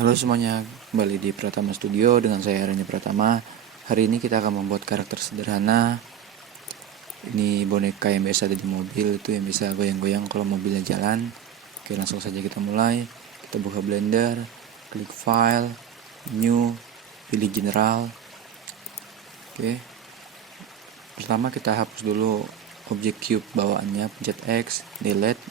Halo semuanya, kembali di Pratama Studio dengan saya Rani Pratama. Hari ini kita akan membuat karakter sederhana. Ini boneka yang biasa ada di mobil, itu yang bisa goyang-goyang kalau mobilnya jalan. Oke, langsung saja kita mulai. Kita buka Blender, klik File, New, pilih General. Oke, pertama kita hapus dulu objek cube bawaannya, pencet X, delete.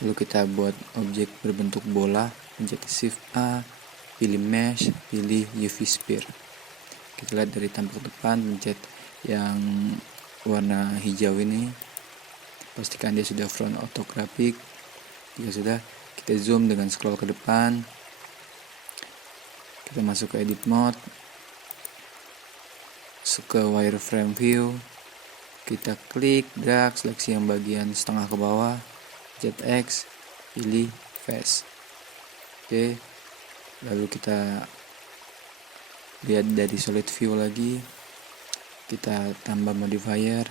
Lalu kita buat objek berbentuk bola, pencet Shift A, pilih Mesh, pilih UV Sphere. Kita lihat dari tampak depan, pencet yang warna hijau ini, pastikan dia sudah front orthographic. Jika sudah, kita zoom dengan scroll ke depan. Kita masuk ke edit mode, ke wireframe view. Kita klik, drag, seleksi yang bagian setengah ke bawah, pencet X, pilih face. Oke, lalu kita lihat dari solid view lagi, kita tambah modifier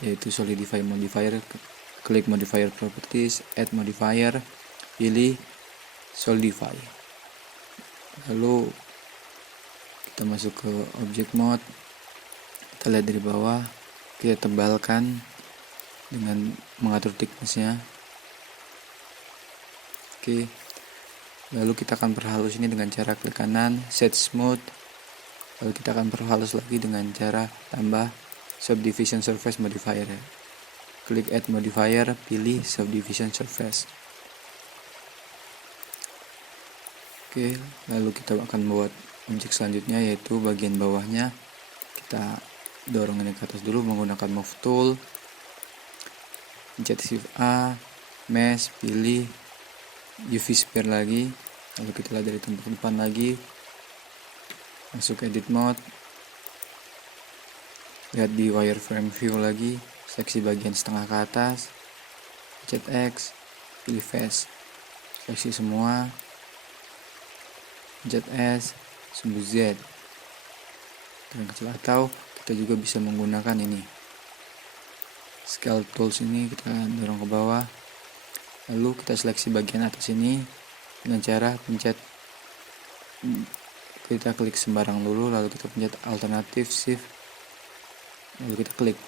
yaitu solidify modifier. Klik modifier properties, add modifier, pilih solidify. Lalu kita masuk ke object mode, kita lihat dari bawah, kita tebalkan dengan mengatur thickness-nya. Oke, lalu kita akan perhalus ini dengan cara klik kanan, set smooth. Lalu kita akan perhalus lagi dengan cara tambah subdivision surface modifier. Klik add modifier, pilih subdivision surface. Oke, lalu kita akan buat objek selanjutnya yaitu bagian bawahnya. Kita dorong ini ke atas dulu menggunakan move tool. Pencet Shift A, mesh, pilih UV sphere lagi. Lalu kita lihat dari tempat depan lagi, masuk edit mode, lihat di wireframe view lagi, seleksi bagian setengah ke atas, pencet X, pilih face, seleksi semua, pencet S, sumbu Z dengan kecil, atau kita juga bisa menggunakan ini scale tools, ini kita dorong ke bawah, lalu kita seleksi bagian atas ini dengan cara pencet, kita klik sembarang dulu, lalu kita pencet alternatif shift, lalu kita klik.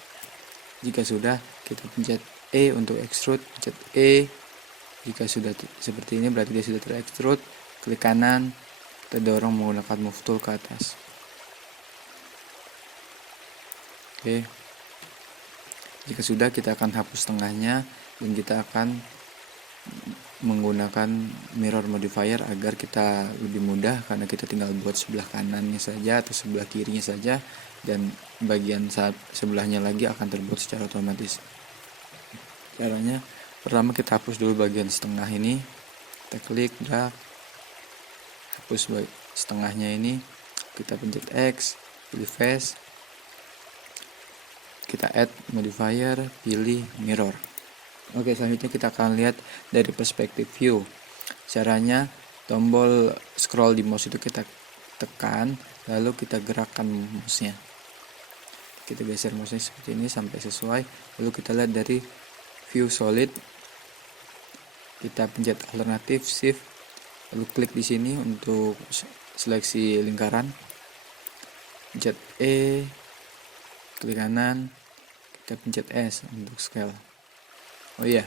Jika sudah, kita pencet E untuk extrude, pencet E. Jika sudah seperti ini berarti dia sudah terextrude. Klik kanan, kita dorong menggunakan move tool ke atas. Oke, jika sudah, kita akan hapus tengahnya dan kita akan menggunakan mirror modifier agar kita lebih mudah, karena kita tinggal buat sebelah kanannya saja atau sebelah kirinya saja, dan bagian sebelahnya lagi akan terbuat secara otomatis. Caranya, pertama kita hapus dulu bagian setengah ini, kita klik, drag, hapus setengahnya ini, kita pencet X, pilih face, kita add modifier, pilih mirror. Oke, selanjutnya kita akan lihat dari perspektif view. Caranya, tombol scroll di mouse itu kita tekan, lalu kita gerakkan mouse-nya. Kita geser mouse-nya seperti ini sampai sesuai. Lalu kita lihat dari view solid. Kita pencet alternatif shift, lalu klik di sini untuk seleksi lingkaran. Pencet E, klik kanan, kita pencet S untuk scale. Oh iya,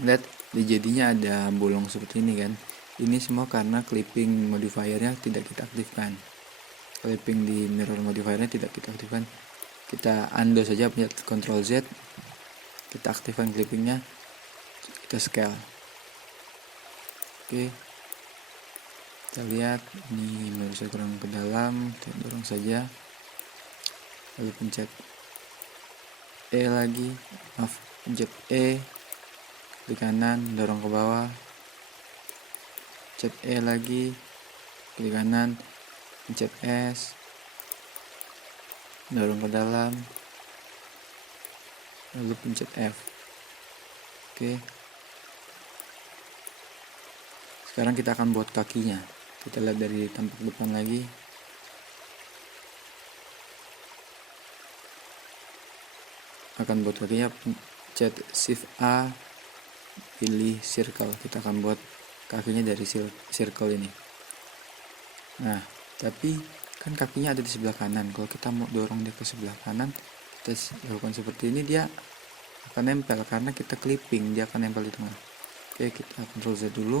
lihat jadinya ada bolong seperti ini kan. Ini semua karena clipping modifiernya tidak kita aktifkan. Clipping di mirror modifiernya tidak kita aktifkan. Kita undo saja, pencet Ctrl Z, kita aktifkan clippingnya, kita scale. Oke, kita lihat ini harusnya kurang ke dalam, kita dorong saja, lalu pencet E lagi, pencet E, klik kanan, dorong ke bawah, pencet E lagi, klik kanan, pencet S, dorong ke dalam, lalu pencet F. Oke, sekarang kita akan buat kakinya. Kita lihat dari tampak depan lagi, akan buat kakinya, pencet Shift A, pilih circle. Kita akan buat kakinya dari circle ini. Nah, tapi kan kakinya ada di sebelah kanan. Kalau kita mau dorong dia ke sebelah kanan, kita lakukan seperti ini, dia akan nempel karena kita clipping, dia akan nempel di tengah. Oke, kita Ctrl Z dulu,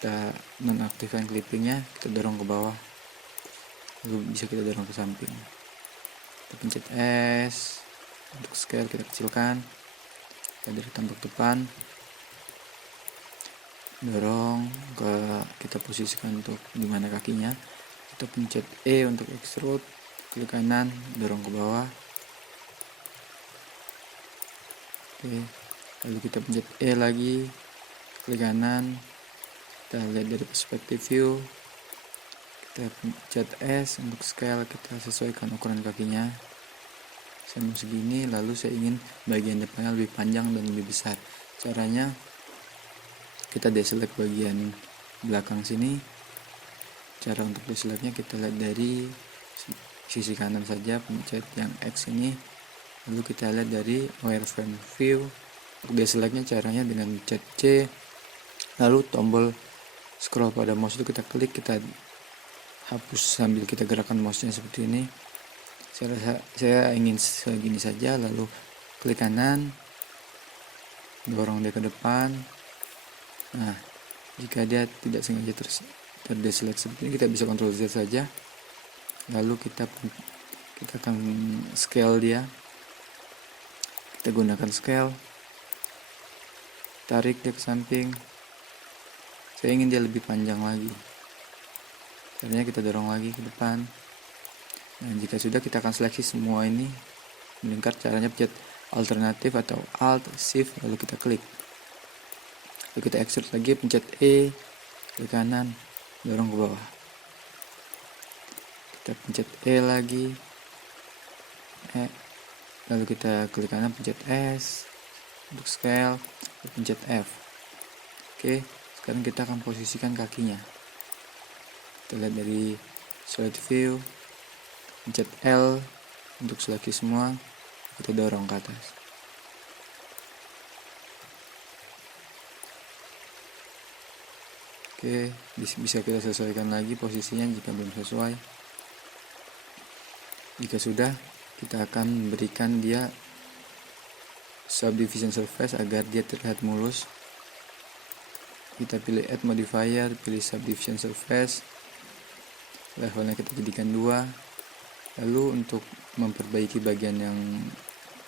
kita nonaktifkan clippingnya, kita dorong ke bawah, lalu bisa kita dorong ke samping. Kita pencet S untuk scale, kita kecilkan, kita dari tampak depan dorong ke, kita posisikan untuk dimana kakinya. Kita pencet E untuk extrude, klik kanan, dorong ke bawah. Oke, lalu kita pencet E lagi, klik kanan, kita lihat dari perspektif view, kita pencet S untuk scale, kita sesuaikan ukuran kakinya. Saya mau segini, lalu saya ingin bagian depannya lebih panjang dan lebih besar. Caranya kita deselect bagian belakang sini. Cara untuk deselectnya kita lihat dari sisi kanan saja, pencet yang X ini, lalu kita lihat dari wireframe view. Untuk deselectnya caranya dengan pencet C, lalu tombol scroll pada mouse itu kita klik, kita hapus sambil kita gerakan mouse-nya seperti ini. Saya ingin segini saja, lalu klik kanan, dorong dia ke depan. Nah, jika dia tidak sengaja terdeselect seperti ini, kita bisa Ctrl Z saja, lalu kita akan scale dia. Kita gunakan scale, tarik dia ke samping. Saya ingin dia lebih panjang lagi, caranya kita dorong lagi ke depan. Nah, jika sudah, kita akan seleksi semua ini melingkar. Caranya pencet alternatif atau Alt Shift, lalu kita klik, lalu kita extrude lagi, pencet E, klik kanan, dorong ke bawah. Kita pencet E lagi, lalu kita klik kanan, pencet S untuk scale, pencet F. Oke, sekarang kita akan posisikan kakinya. Kita lihat dari solid view, pencet L untuk seleksi semua, kita dorong ke atas. Oke, bisa kita sesuaikan lagi posisinya jika belum sesuai. Jika sudah, kita akan berikan dia subdivision surface agar dia terlihat mulus. Kita pilih add modifier, pilih subdivision surface, levelnya kita jadikan 2. Lalu untuk memperbaiki bagian yang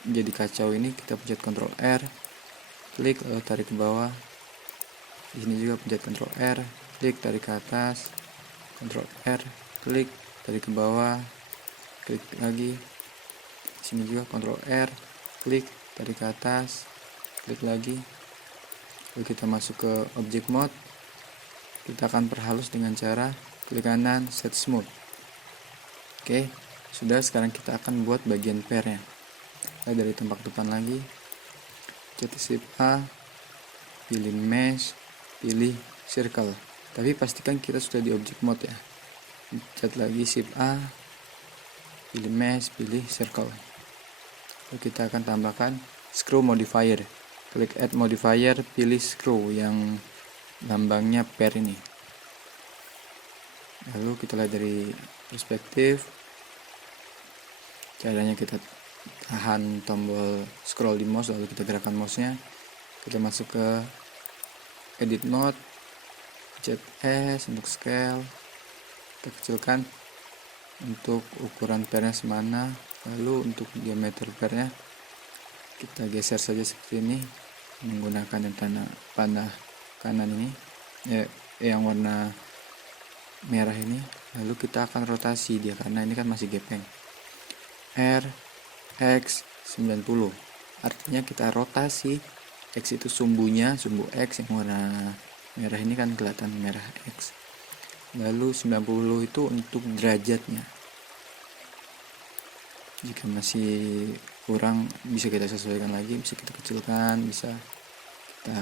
jadi kacau ini, kita pencet Ctrl R, klik, lalu tarik ke bawah. Di sini juga pencet Ctrl R, klik, tarik ke atas, Ctrl R, klik, tarik ke bawah, klik lagi. Di sini juga Ctrl R, klik, tarik ke atas, klik lagi. Lalu kita masuk ke object mode. Kita akan perhalus dengan cara klik kanan, set smooth. Oke, sudah. Sekarang kita akan buat bagian pairnya. Dari tempat depan lagi, pencet Shift A, pilih mesh, pilih circle. Tapi pastikan kita sudah di object mode ya. Pencet lagi Shift A, pilih mesh, pilih circle. Lalu kita akan tambahkan screw modifier. Klik add modifier, pilih screw yang lambangnya pair ini. Lalu kita lihat dari perspektif. Caranya kita tahan tombol scroll di mouse, lalu kita gerakan mouse-nya. Kita masuk ke edit mode, pencet S untuk scale, kita kecilkan untuk ukuran pairnya semana. Lalu untuk diameter pairnya kita geser saja seperti ini menggunakan yang panah kanan ini, yang warna merah ini. Lalu kita akan rotasi dia karena ini kan masih gepeng. R X 90, artinya kita rotasi. X itu sumbu X yang warna merah ini kan kelihatan merah X. Lalu 90 itu untuk derajatnya. Jika masih kurang, bisa kita sesuaikan lagi, bisa kita kecilkan, bisa kita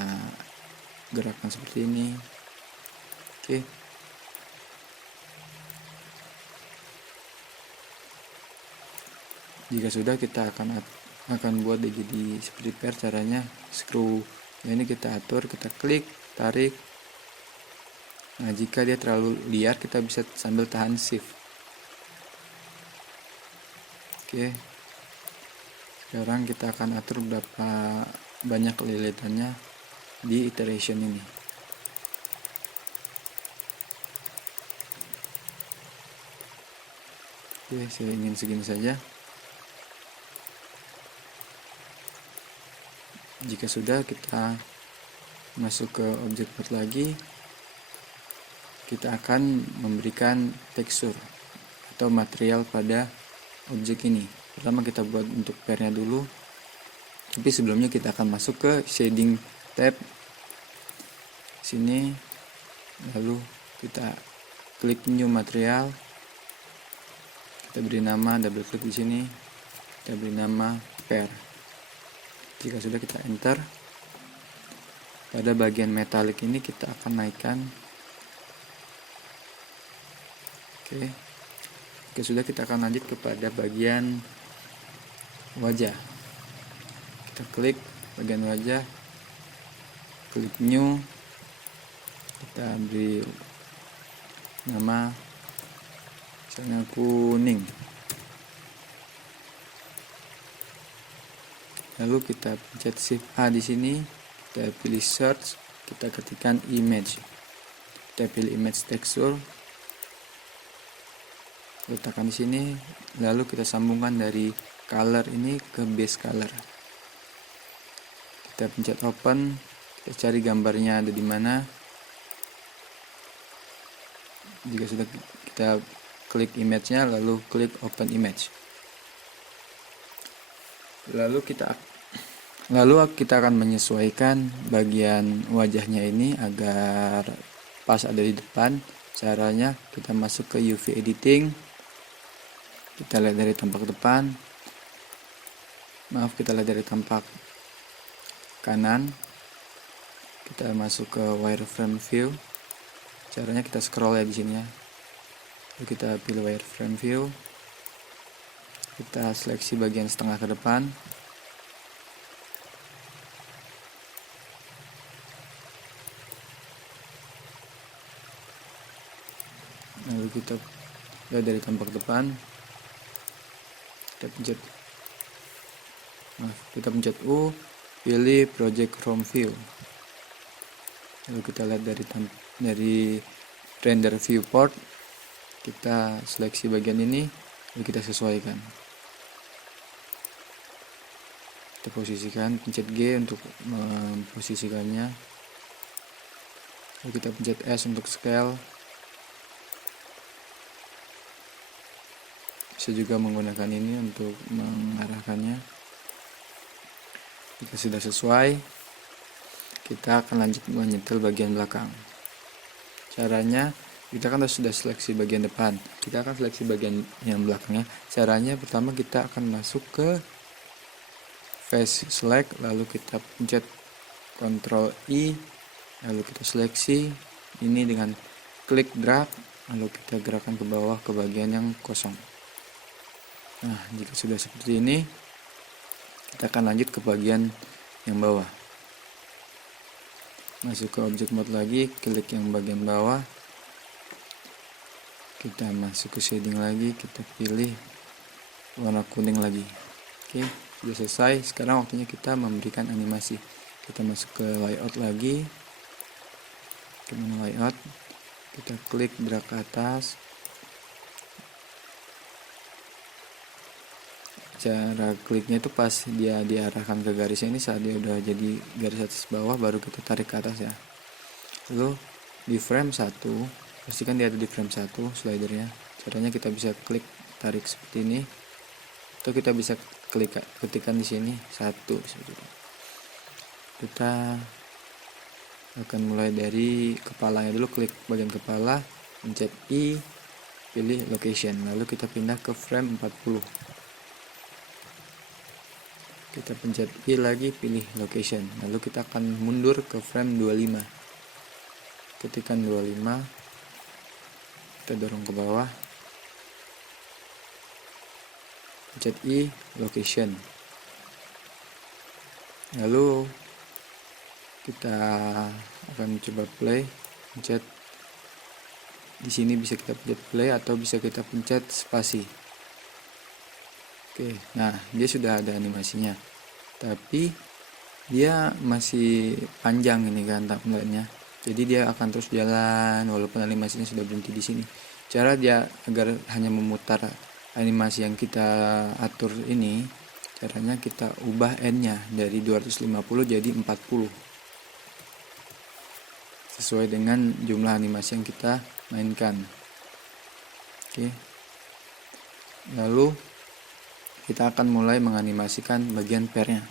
gerakkan seperti ini. Oke. Jika sudah, kita akan buat dia jadi seperti pair. Caranya screw ini kita atur, kita klik, tarik, Nah, jika dia terlalu liar, kita bisa sambil tahan shift. Oke, sekarang kita akan atur berapa banyak lilitannya di iteration ini. Oke, saya ingin segini saja. Jika sudah, kita masuk ke objek mode lagi. Kita akan memberikan tekstur atau material pada objek ini. Pertama kita buat untuk pairnya dulu. Tapi sebelumnya kita akan masuk ke shading tab sini. Lalu kita klik new material. Kita beri nama, double klik di sini. Kita beri nama pair. Jika sudah, kita enter. Pada bagian metalik ini kita akan naikkan. Oke. Jika sudah, kita akan lanjut kepada bagian wajah. Kita klik bagian wajah, klik new, kita beri nama misalnya kuning. Lalu kita pencet shift A di sini, kita pilih search, kita ketikkan image, kita pilih image texture, letakkan di sini, lalu kita sambungkan dari color ini ke base color. Kita pencet open, kita cari gambarnya ada di mana. Jika sudah, kita klik image-nya, lalu klik open image. Lalu kita akan menyesuaikan bagian wajahnya ini agar pas ada di depan. Caranya kita masuk ke UV editing, kita lihat dari tampak depan, kita lihat dari tampak kanan, kita masuk ke wireframe view. Caranya kita scroll ya di sini ya. Lalu kita pilih wireframe view, kita seleksi bagian setengah ke depan. Lalu kita lihat dari tampak depan, kita pencet U, pilih project from view. Lalu kita lihat dari render viewport, kita seleksi bagian ini, lalu kita sesuaikan. Kita posisikan, pencet G untuk memposisikannya. Lalu kita pencet S untuk scale. Bisa juga menggunakan ini untuk mengarahkannya. Jika sudah sesuai, kita akan lanjut menyetel bagian belakang. Caranya, kita kan sudah seleksi bagian depan, kita akan seleksi bagian yang belakangnya. Caranya pertama kita akan masuk ke face select, lalu kita pencet Ctrl I, lalu kita seleksi ini dengan klik drag, lalu kita gerakkan ke bawah ke bagian yang kosong. Nah, jika sudah seperti ini, kita akan lanjut ke bagian yang bawah. Masuk ke object mode lagi, klik yang bagian bawah, kita masuk ke shading lagi, kita pilih warna kuning lagi. Oke, sudah selesai. Sekarang waktunya kita memberikan animasi. Kita masuk ke layout lagi, ke menu layout, kita klik drag ke atas. Cara kliknya itu pas dia diarahkan ke garisnya ini, saat dia udah jadi garis atas bawah baru kita tarik ke atas ya. Lalu di frame 1, pastikan dia ada di frame 1 slidernya. Caranya kita bisa klik tarik seperti ini, atau kita bisa ketikkan di sini 1 seperti itu. Kita akan mulai dari kepalanya dulu, klik bagian kepala, pencet I, pilih location, lalu kita pindah ke frame 40. Kita pencet I lagi, pilih location, lalu kita akan mundur ke frame 25. Ketikkan 25, kita dorong ke bawah, pencet I, location, lalu kita akan coba play, pencet Di sini bisa kita pencet play atau bisa kita pencet spasi. Oke, nah dia sudah ada animasinya, tapi dia masih panjang ini kan timelinenya. Jadi dia akan terus jalan walaupun animasinya sudah berhenti di sini. Cara dia agar hanya memutar animasi yang kita atur ini, caranya kita ubah n-nya dari 250 jadi 40. Sesuai dengan jumlah animasi yang kita mainkan. Oke. Lalu kita akan mulai menganimasikan bagian pairnya.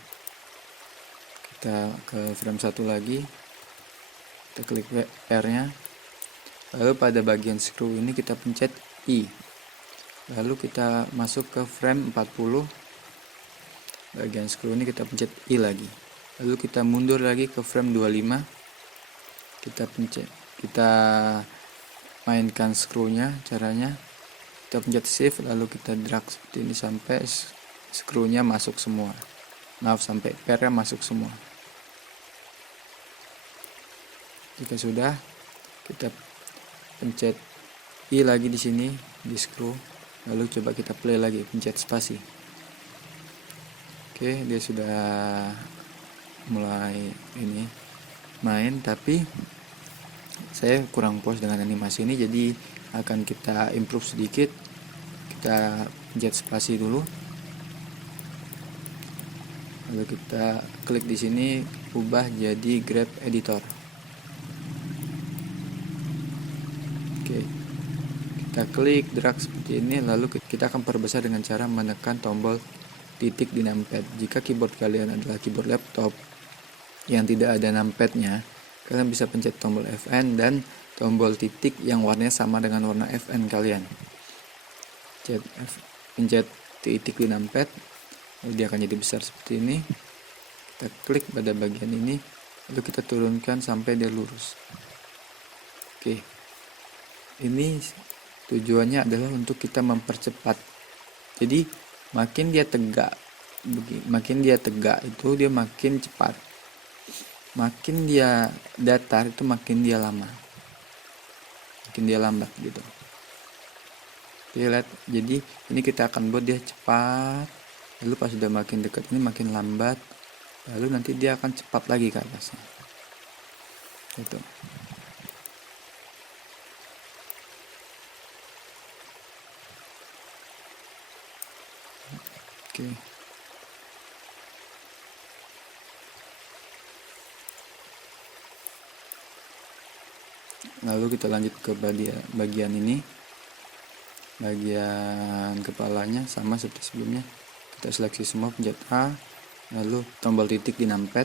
Kita ke frame 1 lagi. Kita klik pairnya. Lalu pada bagian screw ini kita pencet I. Lalu kita masuk ke frame 40. Bagian screw ini kita pencet I lagi. Lalu kita mundur lagi ke frame 25. Kita mainkan screw-nya. Caranya kita pencet shift lalu kita drag seperti ini sampai screw-nya masuk semua. Sampai pair-nya masuk semua. Jika sudah, kita pencet I lagi di sini di screw. Lalu coba kita play lagi, pencet spasi. Oke, dia sudah mulai ini main, tapi saya kurang puas dengan animasi ini, jadi akan kita improve sedikit. Kita pencet spasi dulu, lalu kita klik di sini, ubah jadi grab editor. Oke, kita klik drag seperti ini, lalu kita akan perbesar dengan cara menekan tombol titik di numpad. Jika keyboard kalian adalah keyboard laptop yang tidak ada numpadnya, kalian bisa pencet tombol Fn dan tombol titik yang warnanya sama dengan warna Fn kalian. Pencet titik di numpad, lalu dia akan jadi besar seperti ini. Kita klik pada bagian ini, lalu kita turunkan sampai dia lurus. Oke, ini tujuannya adalah untuk kita mempercepat. Jadi makin dia tegak itu dia makin cepat. Makin dia datar itu makin dia lama. Makin dia lambat gitu. Oke, lihat. Jadi ini kita akan buat dia cepat. Lalu pas sudah makin dekat ini makin lambat. Lalu nanti dia akan cepat lagi ke atasnya. Gitu. Oke. Lalu kita lanjut ke bagian ini. Bagian kepalanya sama seperti sebelumnya. Kita seleksi semua, pencet A. Lalu tombol titik di numpad.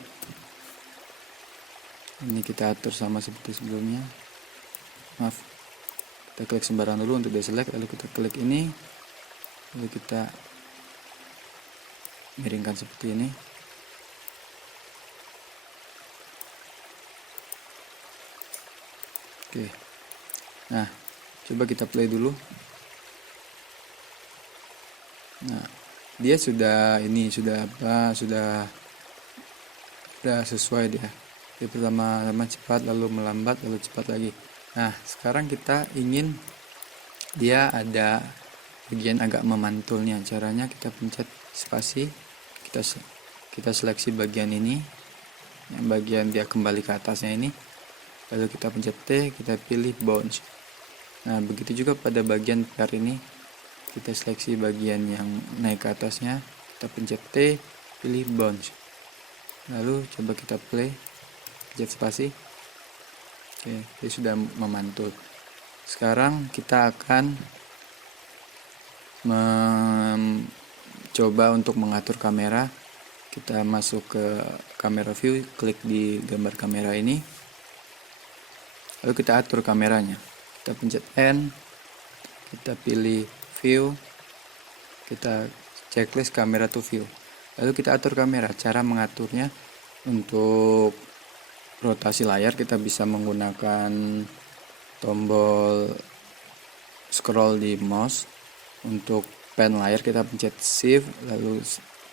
Ini kita atur sama seperti sebelumnya. Maaf. Kita klik sembarang dulu untuk deselect. Lalu kita klik ini. Lalu kita miringkan seperti ini. Oke. Nah, coba kita play dulu. Nah, dia sudah sesuai dia. Dia pertama cepat, lalu melambat, lalu cepat lagi. Nah, sekarang kita ingin dia ada bagian agak memantulnya. Caranya kita pencet spasi, kita seleksi bagian ini, yang bagian dia kembali ke atasnya ini. Lalu kita pencet T, kita pilih bounce. Nah, begitu juga pada bagian pair ini, kita seleksi bagian yang naik ke atasnya, kita pencet T, pilih bounce. Lalu coba kita play, pencet spasi. Oke, dia sudah memantul. Sekarang kita akan mencoba untuk mengatur kamera. Kita masuk ke kamera view, klik di gambar kamera ini. Lalu kita atur kameranya. Kita pencet N, kita pilih view, kita checklist kamera to view. Lalu kita atur kamera. Cara mengaturnya, untuk rotasi layar kita bisa menggunakan tombol scroll di mouse. Untuk pan layar kita pencet shift, lalu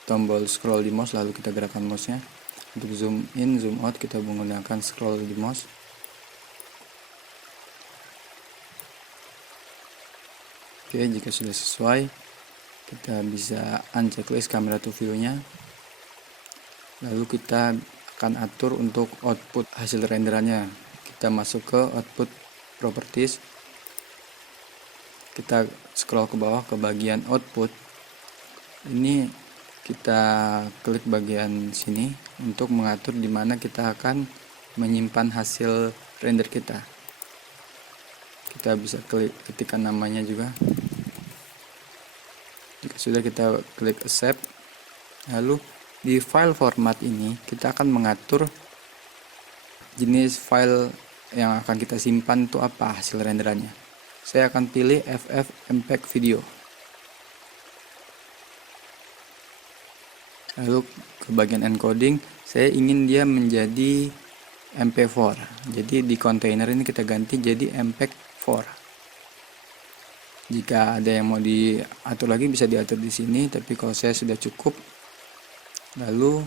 tombol scroll di mouse, lalu kita gerakkan mouse-nya. Untuk zoom in, zoom out kita menggunakan scroll di mouse. Oke, jika sudah sesuai, kita bisa unchecklist camera to view-nya. Lalu kita akan atur untuk output hasil renderannya. Kita masuk ke output properties. Kita scroll ke bawah ke bagian output. Ini kita klik bagian sini untuk mengatur di mana kita akan menyimpan hasil render kita. Kita bisa ketikkan namanya juga. Jika sudah, kita klik accept. Lalu di file format ini kita akan mengatur jenis file yang akan kita simpan itu apa hasil renderannya. Saya akan pilih FFmpeg video. Lalu ke bagian encoding, saya ingin dia menjadi MP4. Jadi di kontainer ini kita ganti jadi MPEG-4. Jika ada yang mau diatur lagi bisa diatur di sini, tapi kalau saya sudah cukup. Lalu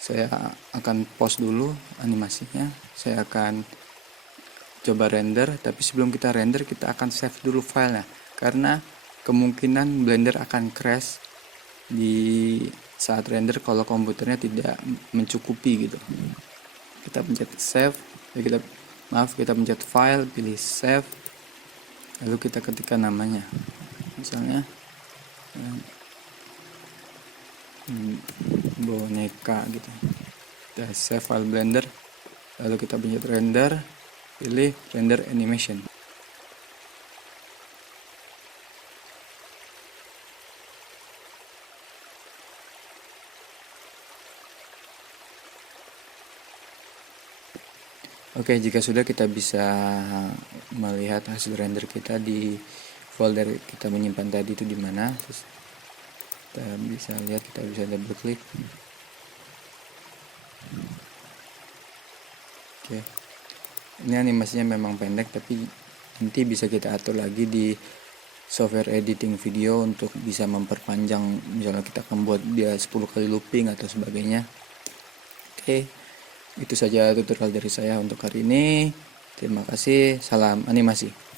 saya akan pause dulu animasinya. Saya akan coba render, tapi sebelum kita render kita akan save dulu filenya, karena kemungkinan Blender akan crash di saat render kalau komputernya tidak mencukupi gitu. Kita pencet save, kita pencet file, pilih save, lalu kita ketikkan namanya, misalnya boneka gitu. Kita save file Blender, lalu kita pencet render, pilih render animation. Oke, jika sudah, kita bisa melihat hasil render kita di folder kita menyimpan tadi itu di mana. Kita bisa lihat, kita bisa double klik. Oke, ini animasinya memang pendek, tapi nanti bisa kita atur lagi di software editing video untuk bisa memperpanjang, misalnya kita akan buat dia 10 kali looping atau sebagainya. Oke, itu saja tutorial dari saya untuk hari ini. Terima kasih, salam animasi.